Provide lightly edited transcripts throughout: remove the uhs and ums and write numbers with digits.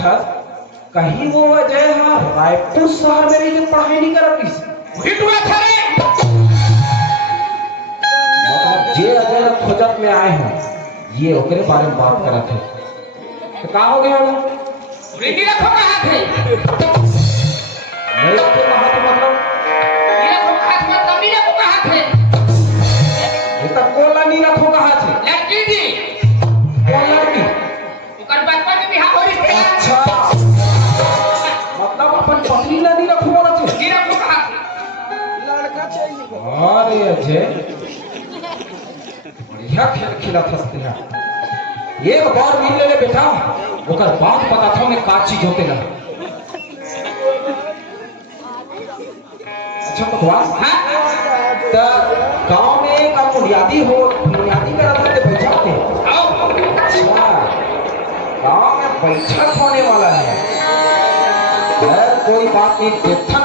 था कहीं वो अजय हाँ रायपुर शहर में रही पढ़ाई नहीं कर रही मतलब जे अजय खोजत में आए हैं ये ओकरे बारे में बात करत है तो का हो गया वो रेडी रखो कहां थे नहीं तो कहा तो मतलब ये रखो खास मत कमी रखो कहां थे ये तो कोला नहीं रखो कहा थे लड़की जी कोला की ओकर बचपन में बिहार हो रही अच्छा मतलब अपन पत्नी ला नहीं रखो बोला थे ये रखो कहां थे लड़का चाहिए अरे अजय बढ़िया खेल खिला थसते हैं एक बार मिल ले बेटा ओकर बात पता था मैं का चीज होते ना अच्छा बकवास हां तो गांव में का बुनियादी करा था बैठक थे आओ अच्छा गांव में बैठक होने वाला है खैर कोई बात नहीं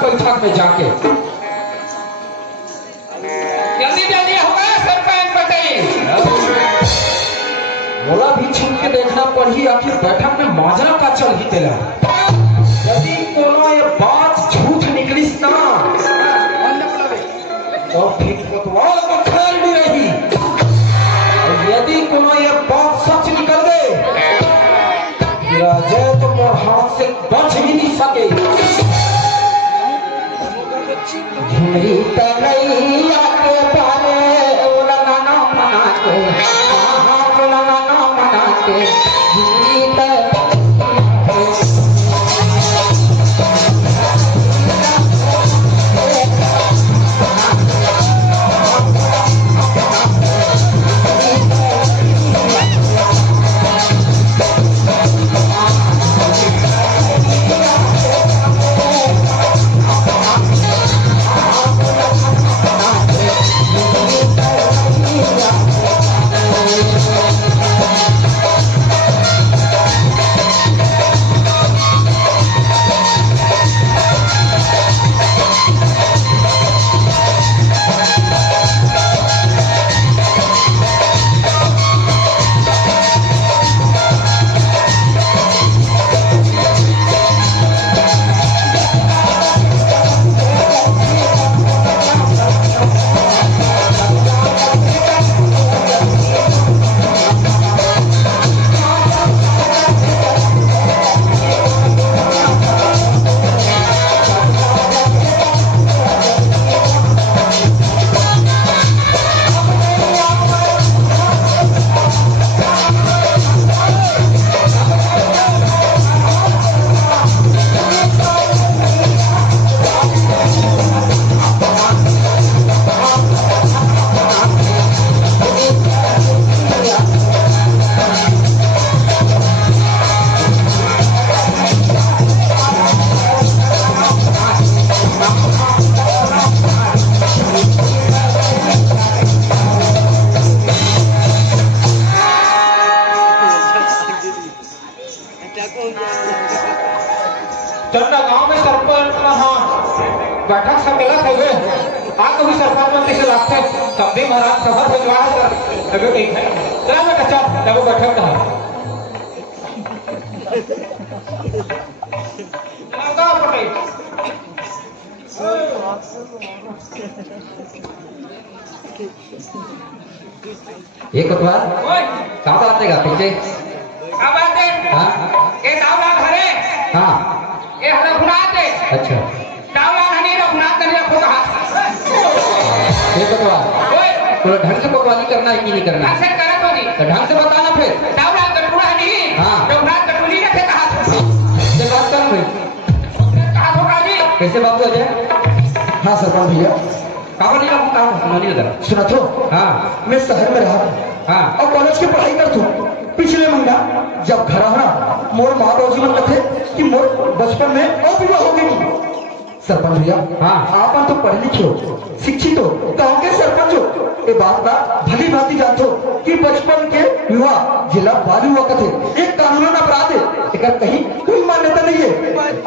बैठक में जाके जल्दी जल्दी होगा सरपंच बताइए बोला भी छुप के देखना पड़ी आखिर बैठक में माजरा का चल ही तेला यदि कोनो ये बात झूठ निकली ना तो फिर कोतवाल को खैर नहीं रही और यदि कोनो ये बात सच निकल गए फिर अजय तो मोर हाथ से बच ही नहीं सके झुमरी तलैया के पारे ओला ना मना के ओला ना मना के झुमरी चंदा गांव में सरपंच हाँ बैठक सम्मेलन हुए आज तो भी सरपंच मंत्री से लगते तब भी महाराज सभा भिजवा है तभी नहीं है चला बेटा चल तब बैठक था लगा पड़े एक बार का बात है पीछे क्या बात है हाँ ये दावला घरे हाँ ये रघुनाथ है अच्छा दावला हनी रघुनाथ ने रखो कहा एक बार ओए थोड़ा ढंग से बकवासी करना है कि नहीं करना ऐसे करा तो नहीं तो ढंग से बताना फिर दावला कटुआ नहीं हाँ। रघुनाथ कटुली रखे कहा ये बात कर फिर कहा होगा जी कैसे बाबू अजय हाँ सरपंच भैया काबा नहीं रखूँ कहा सुनानी उधर सुना तो हाँ मैं शहर में रहा हाँ और कॉलेज की पढ़ाई करता हूँ पिछले महीना जब घर आना मोर माँ बाबूजी मन रखे कि मोर बचपन में और विवाह हो गई सरपंच भैया हाँ। आप तो पढ़े लिखे हो शिक्षित हो गाँव के सरपंच हो ये बात ना भली भांति जानते हो कि बचपन के विवाह जिला बाल विवाह का थे एक कानूनन अपराध है एक कहीं कोई मान्यता नहीं है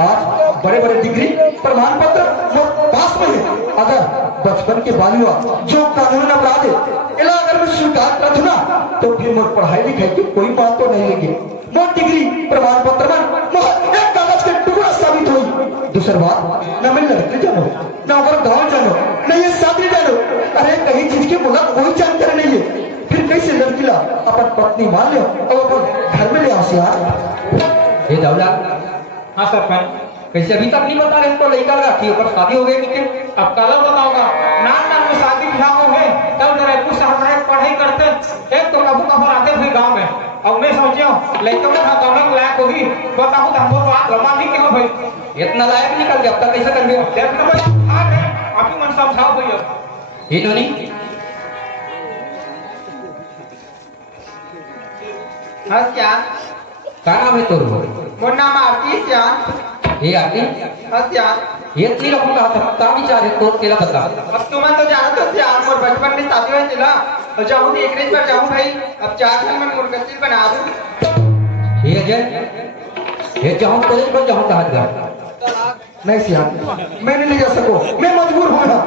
आज बड़े बड़े डिग्री प्रमाण पत्र मोर पास में है अगर बचपन के बाल विवाह जो कानूनन अपराध है इला अगर मैं स्वीकार कर दूं ना तो फिर मोर पढ़ाई लिखाई की कोई बात तो नहीं लेगी मोर डिग्री प्रमाण पत्र में दूसर बात न मैं लड़के जानो न ओकर गाँव जानो न ये शादी जानो। अरे कहीं चीज के बोला कोई जानकारी नहीं है, फिर कैसे लड़की ला अपन पत्नी मान ले और अपन घर में ले आओ यार। ये दौलत, हाँ सरपंच, कैसे अभी तक नहीं बता रहे हमको लड़का लगा कि ऊपर शादी हो गई कि अब कल बताऊंगा। नान नान में शादी ब्याह हो गए तब रायपुर शहर में पढ़ाई करते, एक तो कबू कबर आते थे गांव में। अब मैं सोचियो लड़कों में गाँव लायक होगी, बताऊँ तो हमको बात लंबा नहीं क्यों भाई, इतना लायक निकल गया, अब तक कैसे कर लिया? देख लो भाई, हाँ नहीं, आप ही मन समझाओ भैया। ये तो नहीं हाँ क्या क्या नाम है तोर? मोर नाम आरती क्या? ये आती हाँ क्या ये तीन रखूँ कहा था, क्या विचार है तोर? तेरा बता। अब तुम्हें तो जाना तो क्या, मोर बचपन में शादी हुई थी ना, और जाऊँ तो एक पर जाऊँ भाई। अब 4 साल में मुर्गसिल बना दूँ। ये अजय, ये जाऊँ कॉलेज पर जाऊँ कहा था नहीं सियार मैं नहीं ले जा सको, मैं मजबूर हूँ ना।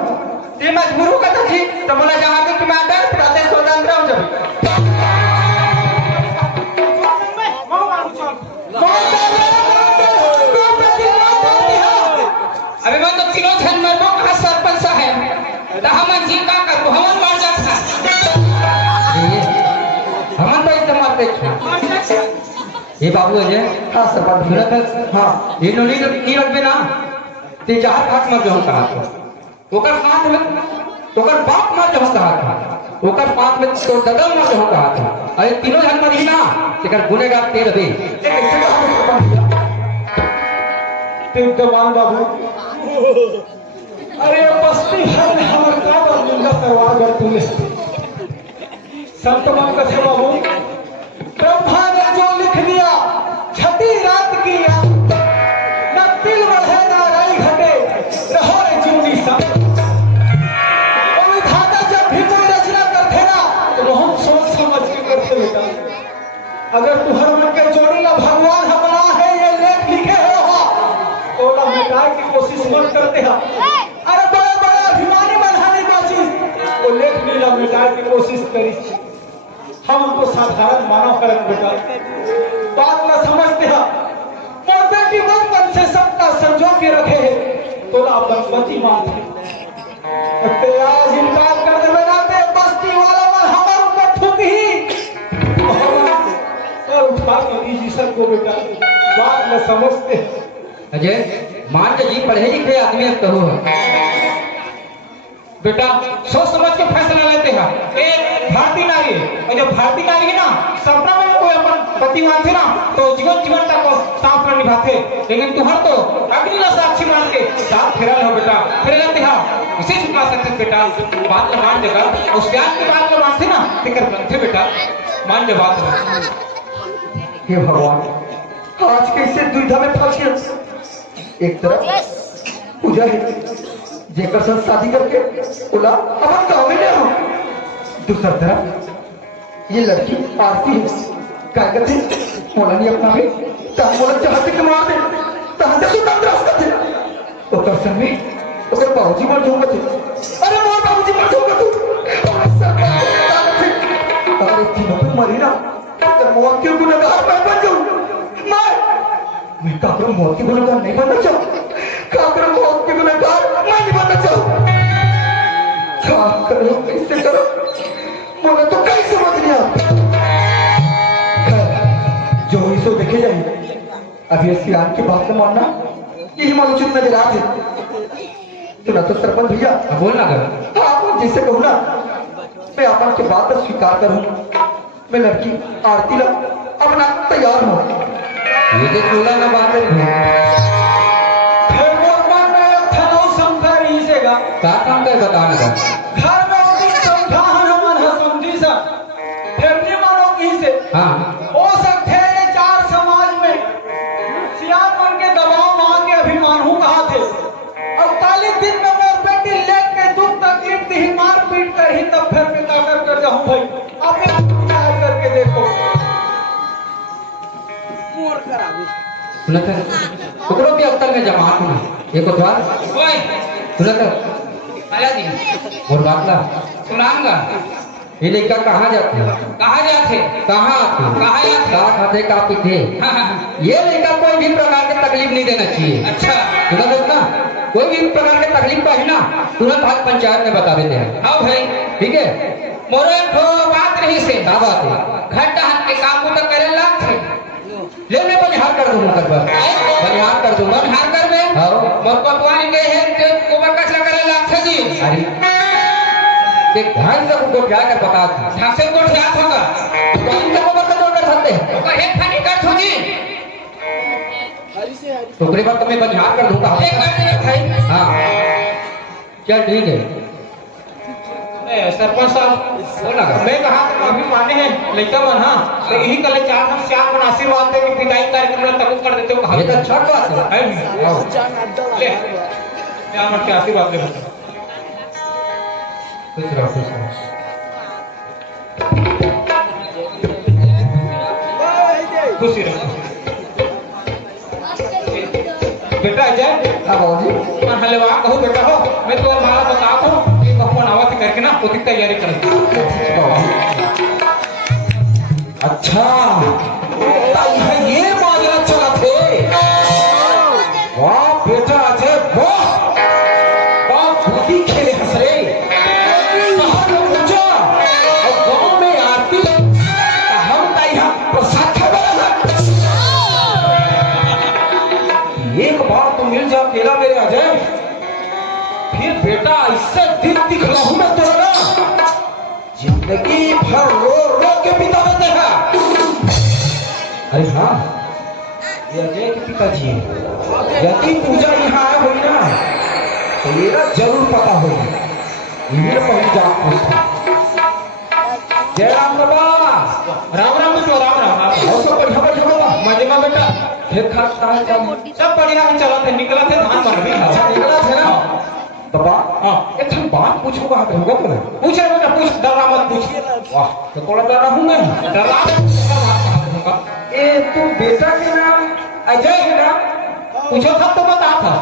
ये मजबूर होगा तो ठीक, तो बोला जहाँ के तुम्हें आता है फिर आते स्वतंत्र हो जब। अबे मैं तो तीनों धन में वो कहा सरपंच है, तो हम जी का कर हम मार जाता। हम तो इस्तेमाल करते ये बाबू अजय। हाँ सरपंच सुना था हाँ ये नोली नहीं रखबे ना ते जहां खाट मर जाऊं कहा था, ओकर साथ में ओकर बाप मर जाऊं कहा था, ओकर साथ में तो दादा मर जाऊं कहा था। अरे तीनों जन मर ही ना, तेकर गुनेगार ते रबे। कैसे कहा सरपंच? तीन कमान बाबू, अरे बस्ती भर में हमर का बंदा करवा कर तूने संत मन कथे बाबू, ब्रह्मा ने जो लिख दिया छठी रात की न तिल बढ़े ना राई घटे, रहो रे जूनी सब। और विधाता जब भी कोई रचना करते ना तो बहुत सोच समझ के करते बेटा। अगर तू हर मन के जोड़ी ला भगवान हमारा है ये लेख लिखे हो तो ला मिटाए की कोशिश मत करते हैं। अरे बड़ा बड़ा अभिमानी बनाने को चीज वो लेख नीला मिटाए की कोशिश करी, हम उनको साधारण मानव करें बेटा। बात न समझते हैं, और बेटी बचपन से सबका संजो के रखे है तो ला बनपति मानते। ते आज इनकार कर दे बनाते बस्ती वाला मन हमारे ऊपर थूक ही और उठा के दीजिए सबको बेटा। बात न समझते हैं। अजय मान के जी पढ़े लिखे आदमी अब कहो बेटा सोच समझ के फैसला लेते हैं। एक भारतीय नारी और जो भारतीय नारी है ना, सपना में कोई अपन पति मानते ना तो जीवन जीवन तक वो साथ में निभाते, लेकिन तुम्हार तो अग्नि ला साक्षी मान के साथ फेरा लो बेटा, फेरा लेते हैं उसे छुपा सकते बेटा। बात ला मान जगह उस प्यार की बात ला मानते ना फिक्र बनते बेटा, मान जा बात ला। हे भगवान, आज कैसे दुविधा में फंस गया। एक तरफ पूजा है जेकर साथ शादी करके बोला अब गाँव में ले आओ, दूसरी तरफ ये लड़की आरती है क्या कहते मोला नहीं अपना भी कहा मोला चाहते के मार दे तहाँ से तू तंद्रस्त करते ओकर सर में ओकर बाबूजी मर जाऊंगा थे। अरे मोर बाबूजी मर जाऊंगा तू अरे तीनों तो मरी ना तो मौत के गुनहगार मैं बन जाऊं। मैं काकरों मौत के गुनहगार नहीं बनना चाहूं, काकरों मौत के गुनहगार मैं नहीं बनना चाहूं। क्या करो कैसे करो मुझे तो कहीं समझ नहीं आता। जो हुई सो देखे जाए। अभी सियान की बात को मानना यही मालूम नजर आते। सुना तो सरपंच भैया बोलना कर आप जैसे कहूँ ना मैं अपन की बात का स्वीकार करूँ। मैं लड़की आरती ला अपना तैयार हूँ। ये जो चूल्हा ना बात है फिर वो मन में एक थलो समझा रही सेगा क्या काम कर बताना था। घर में उसी समझा मन है समझी सा फिर नहीं मानो कहीं से हाँ हो सकते हैं ये 4 समाज में सियान मन के दबाव मां के अभिमान हूँ कहा थे। 48 दिन में मेरे बेटी लेट के दुख तकलीफ दी मार पीट कर ही तब फिर पिता कर जाऊं भाई। आप विचार करके देखो। सुना था टुकड़ों के अवतर में जमा हूँ एक द्वार ओए सुना था आया जी और बात ला सुनाऊंगा। ये लड़का कहाँ जाते कहाँ जाते कहाँ आते कहाँ जाते कहाँ खाते कहाँ पीते हाँ, हाँ, ये लड़का कोई भी प्रकार के तकलीफ नहीं देना चाहिए। अच्छा सुना दोस्त ना, कोई भी प्रकार के तकलीफ का है ना तुरंत आज पंचायत में बता देते हैं। हाँ भाई ठीक है, मोरे एक ठो बात रही से क्या बात है? घर टहन के काम तो करेला थे ले मैं बनिहार कर दूंगा कर बनिहार कर दूंगा। हार कर में हाँ मोर पटवानी के है के कोबर कसला करेला थे जी अरे देख ध्यान से उनको क्या कर बता था ठासे को ठिया होगा तो हम लोग को तो कर सकते हैं। ओकर हेड फनी कर थो जी तो उसके बाद तुम्हें बनिहार कर दूंगा। एक कर दे भाई। हाँ चल ठीक है। ए सरपंच साहब बोला का मैं कहा कि अभी माने हैं लड़का मन हाँ तो यही कल चार हम श्याम मन आशीर्वाद दे के विदाई कार्यक्रम में तब कर देते हो कहा ये तो अच्छा बात है। है ले श्याम मन के आशीर्वाद दे खुश रहो खुश रहो। खुशी रहो बेटा अजय हाँ बाबू मन हलवा कहूँ बेटा हो मैं तो माला बता दूँ कि भगवान आवाज करके ना उसकी तैयारी कर अच्छा ये माजरा चला थे वाह बेटा अजय वाह बुद्धि खेले हंसरे शहर में पूजा और गांव में आरती हम का यहाँ प्रसाद खा एक बार तो मिल जा अकेला मेरे अजय फिर बेटा ऐसे दिल दिखलाऊं मैं तेरा ना जिंदगी भर रो रो के बिता देते हैं। अरे हाँ ये अजय के पिताजी हैं। यदि पूजा यहाँ आए हुई ना तो मेरा जरूर पता होगा इन्हीं पहुंच जा पूछता। जय राम बाबा राम राम बेटो राम राम और सब बढ़िया बढ़िया बाबा मजे में बेटा फिर खाता है जब सब बढ़िया है चला थे निकला थे धान बन भी अच्छा निकला थे ना बाबा हाँ एक हम बात पूछूंगा आप होगा तो ना पूछ रहे बेटा पूछ डरा मत पूछ वाह तो कौन डर रहा हूँ मैं डरा मत ए तू बेटा के नाम अजय है ना पूछो था तो बता था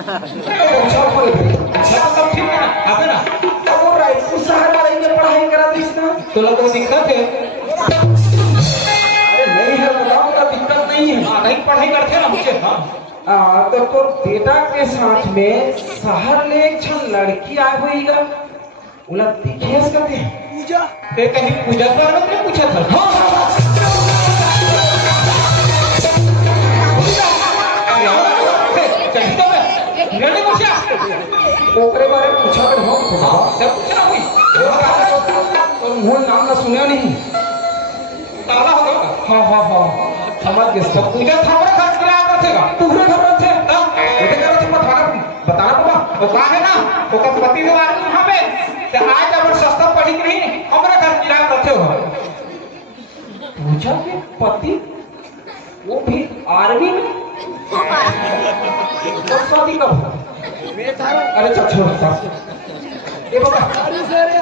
अच्छा बोले अच्छा तो सब ठीक है ना आवे ना अब वो राइट तू शहर वाले में पढ़ाई करा दीस ना तो लोग को दिक्कत है अरे नहीं है बताओ का दिक्कत नहीं है हाँ नहीं पढ़ाई करते ना मुझे हाँ तो बेटा के साथ में शहर ले एक छन लड़की आए हुई गा उला देखिए इसका के पूजा ते कहीं पूजा करने में पूछा था हाँ चाहिए तो मैं मैंने पूछा ओकरे बारे में पूछा कर हो सब पूछना हुई और मूल नाम का सुना नहीं ताला होगा हाँ हाँ हाँ समझ गए सब पूजा थापरा खर्च किया रखेगा पूरे खबर थे ये क्या तुम बताना बाबा वो कहा है ना वो का पति के बारे में वहां पे ते आज अगर सस्ता पड़ी कि नहीं हमरा घर किराया रखे हो पूजा के पति वो भी आर्मी में और शादी कब अरे चल छोड़ सा ये बाबा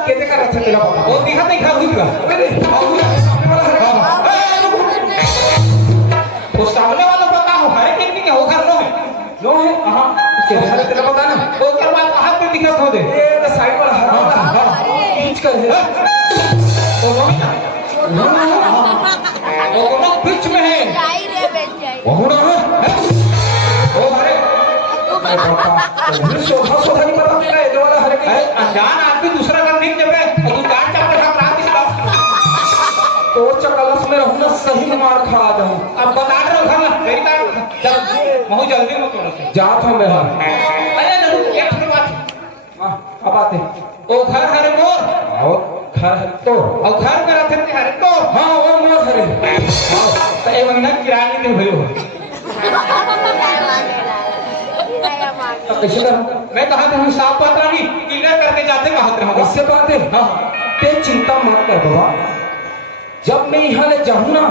कैसे कर रहा था तेरा बाबा वो दिखा नहीं खा हुई का अरे सामने वाला है वो सामने वाला पता हो है कि नहीं वो घर लो है नो है हां उसके बारे में तेरा पता ना वो कर बाद हाथ पे दिखत हो दे ये साइड वाला हरा वाला खींच कर है वो दोनों बीच में है वो ना ओ हरे अरे बाबा ये सोधा नहीं पता मेरा ये वाला हरे के अनजान आदमी दूसरा घर नहीं जब और तू जान चप्पल खा रहा किसका तो चकलस में रहूं सही मार खा जाऊं अब बता रहा घर में मेरी बात जब बहुत जल्दी मत करो जात हूं मैं अरे नरू एक मिनट बात अब आते ओ घर हरे मोर और घर है तो और घर में रहते थे हरे तो हाँ वो मोर हरे तो एक महीना किराया नहीं दे भयो अब कैसे करूं मैं कहा था हम साफ पत्र नहीं क्लियर करके जाते कहा था इससे बात है हाँ ते चिंता मत कर बाबा जब मैं यहाँ ले जाऊं ना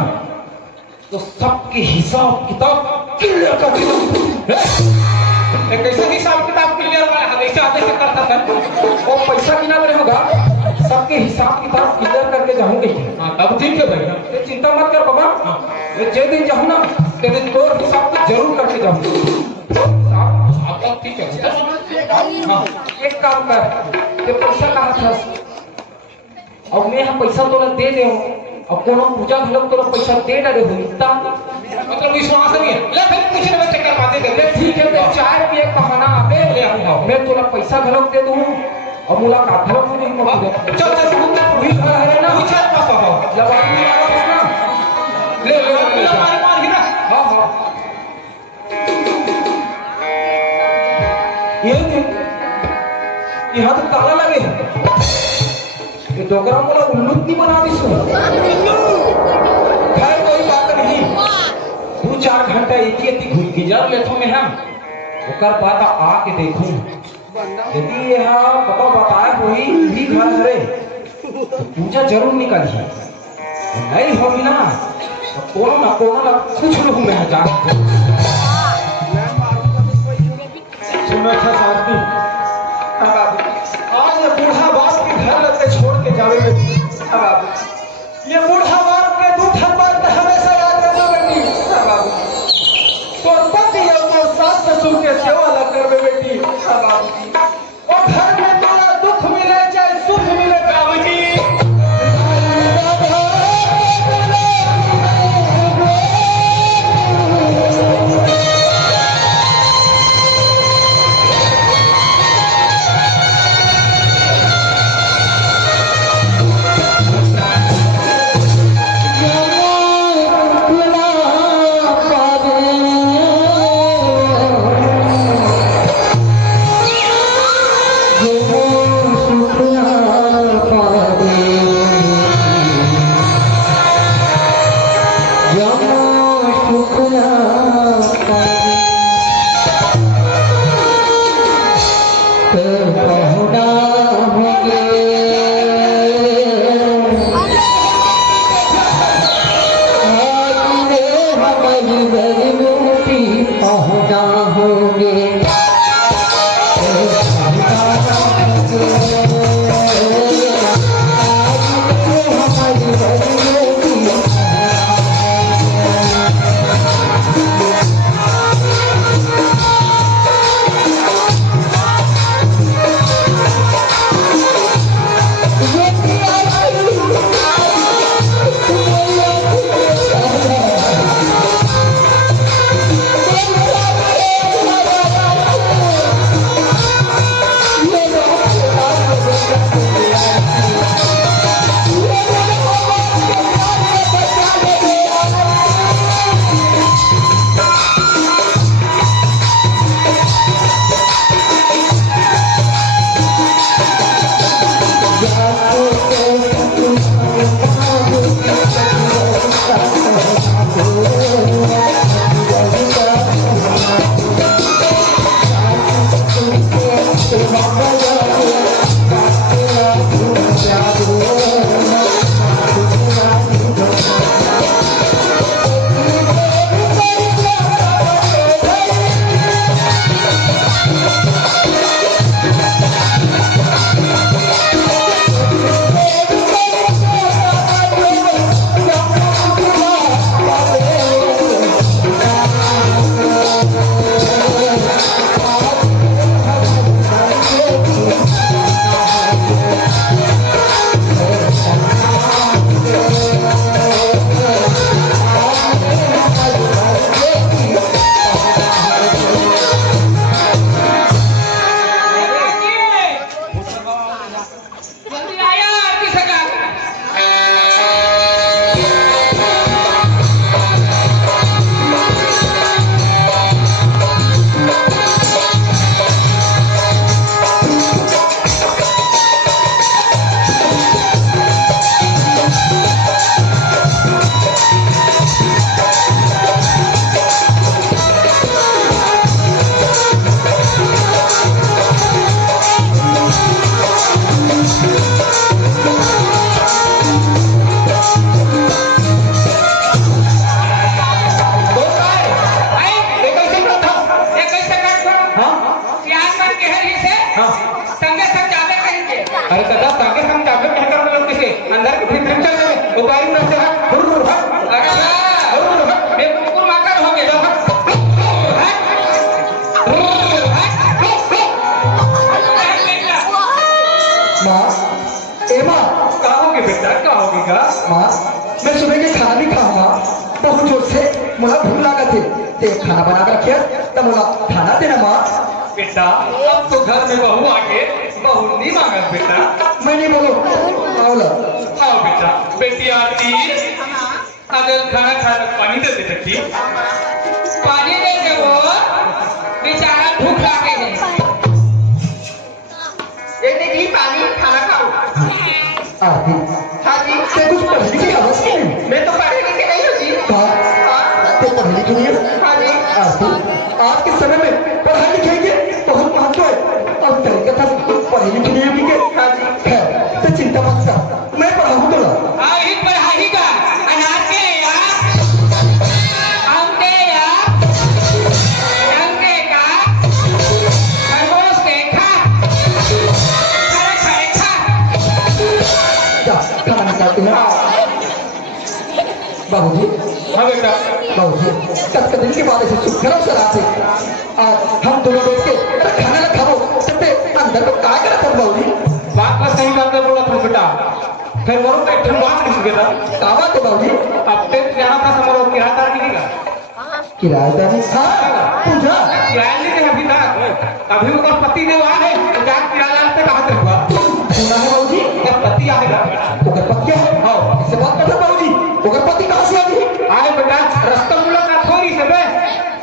तो सबके हिसाब किताब क्लियर कर एक कैसे हिसाब किताब क्लियर वाला हमेशा आते से करता था वो पैसा किना बने होगा सबके हिसाब किताब क्लियर करके जाऊंगी हाँ तब ठीक है भाई ते चिंता मत कर बाबा मैं जे दिन जाऊं ना ते दिन तोर हिसाब तो जरूर करके जाऊंगा अब तक ठीक है हाँ एक काम कर ते पैसा कहाँ था और मैं यहाँ पैसा तोला दे दे और कोनो पूजा भलक तोला पैसा दे डाले हुई ता मतलब विश्वास नहीं है ले फिर कुछ ना चक्कर मारते ले दे ठीक है, तो चाय पिए के बहाना आबे ले आऊंगा मैं तोला पैसा घलोक दे दूं और मुलाकात घलोक दे दूं। चल चल तू भी है ना, पूछा पापा जब आदमी आया ना ले ले ले मार मार के ना हाँ हाँ ये देख यहाँ तो ताला लगे है ये डोकरा मोला उल्लू नहीं बना दी सो। खैर कोई बात नहीं 2-4 घंटा एक ही घुस गुजर लेथो में हम ओकर बाद आके देखूं यदि यह बाबा बताए होई ही घर हरे तो पूजा जरूर निकली, नहीं होगी ना तो कोनो ना कुछ लोग में हजार सुनो अच्छा साथी, आज ये बूढ़ा बाप के घर लगते छोड़ के जावे में ये बूढ़ा बाप के दूठा बात हमेशा याद रखना बेटी। तोर पति और तोर सास ससुर के सेवा न करवे बेटी। और घर में तोरा दुख मिले चाहे सुख मिले बाबूजी। अरे दादा ताके हम जाकर क्या कर लोग किसे अंदर के भीतर चल गए वो बारी में से दूर दूर हट अच्छा दूर दूर हट मैं कुकुर माकर हो गया माँ ए माँ क्या होगे बेटा क्या होगी का माँ मैं सुबह के खाना नहीं खाऊंगा बहुत जोर से मुझे भूख ते खाना बना कर रखे तब बोला खाना देना माँ। बेटा अब तो घर में बहू आके बहू नहीं मांगा बेटा। मैं नहीं बोलो बोला आओ बेटा बेटी आती अगर खाना खाना पानी दे दे बेटी। पानी दे दे वो बेचारा भूख लागे है। ये जी पानी खाना खाओ। आती हाँ जी ते कुछ पढ़ने की आवाज नहीं है। मैं तो पढ़े लिखे नहीं हूँ जी। हाँ ते पढ़ने की नहीं है। हाँ जी आती आज के समय में पढ़ाई लिखाई के बहुत महत्व है। अब तरीका था पढ़े लिखे नहीं होगी के हाँ जी है तो चिंता मत कर मैं पढ़ाऊँ तो ना। आई पढ़ाई का अनार के या आम के या अंके का खरगोश के खा खरे खरे खा। जा खाना निकालते हैं। बाबूजी हाँ बेटा बाबूजी 10 दिन के बाद ऐसे सुखर अवसर आते आज हम दोनों बैठ के अरे खाना ना खाओ सबसे अंदर को काय करा था बाबूजी। बात का सही बात है बोला था बेटा। फिर वो तो एक बात नहीं बेटा। का बात है बाबूजी। अब तक जाना था समारोह किराएदार नहीं का किराएदार नहीं हाँ पूछा किराया नहीं थे अभी तक। अभी वो पति देव आ गए तो क्या किराया से कहाँ से हुआ। सुना है बाबूजी जब पति आएगा ओकर पति है हाँ इससे बात करता बाबूजी ओकर पति कहाँ से आ गई। आए बेटा रास्ता मुलाकात हो रही सब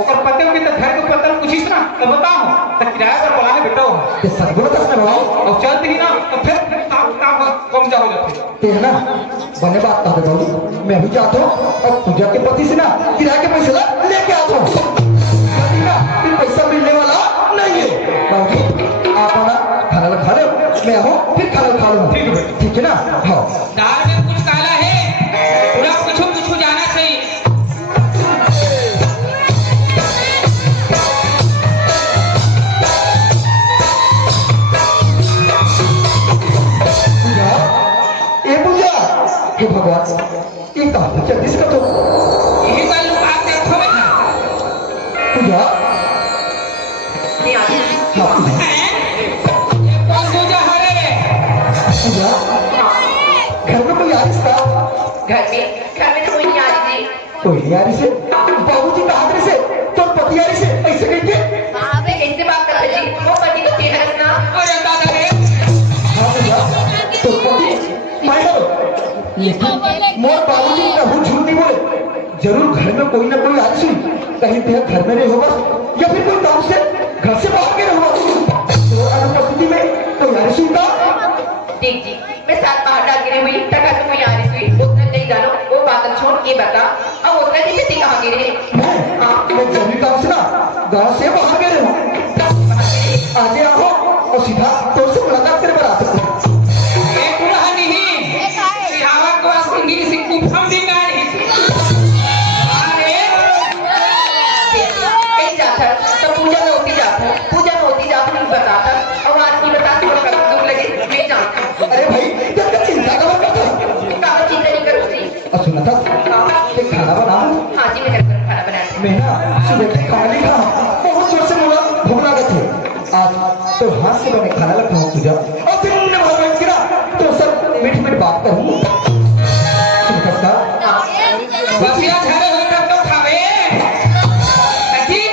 ओकर पति की तो घर के ऊपर तल पूछिस ना तो बताओ तो किराया पर बोला है बेटा वो ते सदगुण का सुना बाबू और चलती ही ना तो फिर काम कम जा हो जाते। ते है ना बने बात कहा बाबूजी मैं अभी जाता हूँ और पूजा के पति से ना किराए के पैसे ला लेके आता हूँ। कभी ना फिर पैसा मिलने वाला नहीं है बाबूजी आप ना खाना खा लो मैं आऊँ फिर खाना खा लूँगा। ठीक है बेटा। ठीक है ना हाँ दाल में कुछ काला है पूरा कुछ जाना चाहिए। पूजा ए पूजा हे भगवान ये कहा बच्चा किसका तो यही बात आप देखो बेटा। पूजा नहीं आती हाँ पूजा ये कौन पूजा हो रे? पूजा घर में कोई आ इसका घर में तो कोई नहीं आ रही जी। कोई नहीं आ रही से बाबूजी कहा करे से तो पति आ रही से ऐसे कहिए कैसे बात करते जी वो पति को चेहरा रखना। अरे दादा रे हाँ भैया तो पति मैं हो लेकिन मोर बाबूजी कभी झूठ नहीं बोले जरूर घर में कोई ना कोई आ रही कहीं पे घर में नहीं होगा या फिर कोई काम से घर से बाहर के होगा तो अनुपस्थिति में कोई आ रही का ठीक जी मैं साथ बाहर डाल गिरी हुई टका से कोई आ रही हुई उतना नहीं जानो वो बादल छोड़ के बता अब उतना जी बेटी कहाँ गिरे। मैं जरूरी काम से ना गाँव से बाहर गए हूँ आगे आओ और सीधा तो से मुलाकात करे पर आते ये पूरा नहीं सिहावा को सिंगिल से कुफम दिंगा नहीं। अरे कहीं जाता तो पूजा में होती जाता नहीं बताता और आज की बताती वो कर दुख लगे मैं जानता। अरे भाई क्या चिंता का मत कर कहाँ चिंता नहीं करो जी। और सुना था कि खाना बना हाँ जी मैं कर खाना बनाती मैं ना सुबह के खाना नहीं खा बहुत जोर से बोला भूख लगा थे आज तो हाथ से बने खाना लगा हूँ पूजा और फिर उन्होंने वहां बैठ गिरा तो सब मीठी मीठी बात करूँ सुनता बसिया झारे हो कर तो खावे ठीक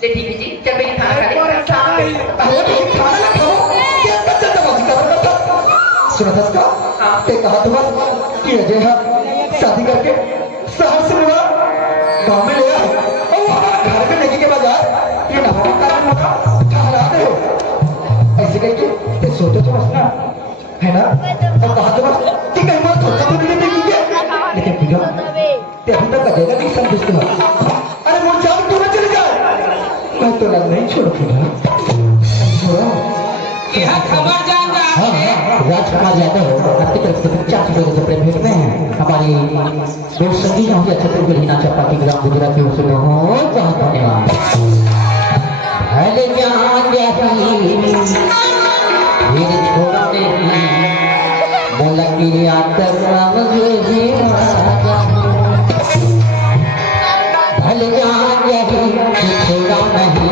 ठीक है जी जब मेरी खाना खा ले अरे भाई खाना लगा हूँ क्या बच्चा दबाजी का बता सुना था ते कहा तो बस कि अजय है शादी करके शहर से मिला गाँव में ले आया और वहाँ घर में लेके के बजाय ये नवा काम होगा ठहरा दे हो ऐसे कह के सोचो तो बस ना है ना और कहा तो बस कि कहीं बात सोचा तो नहीं देंगे लेकिन पूजा ते अभी तक अजय नहीं संतुष्ट हुआ अरे वो जान क्यों ना चले जाए मैं तो लग नहीं छोड़ पूजा छोड़ो यह खबर जान जा हाँ, राजकुमार यादव आर्थिक परिस्थिति 4 रुपये से प्रेम भेंट में हमारी दोस्त संगीत होंगे छत्र को रीना चप्पा की ग्राम गुजरात की ओर से बहुत बहुत धन्यवाद। भले जान यही फिर छोड़ा नहीं बोला कि आकर मुझे भले जान यही फिर छोड़ा नहीं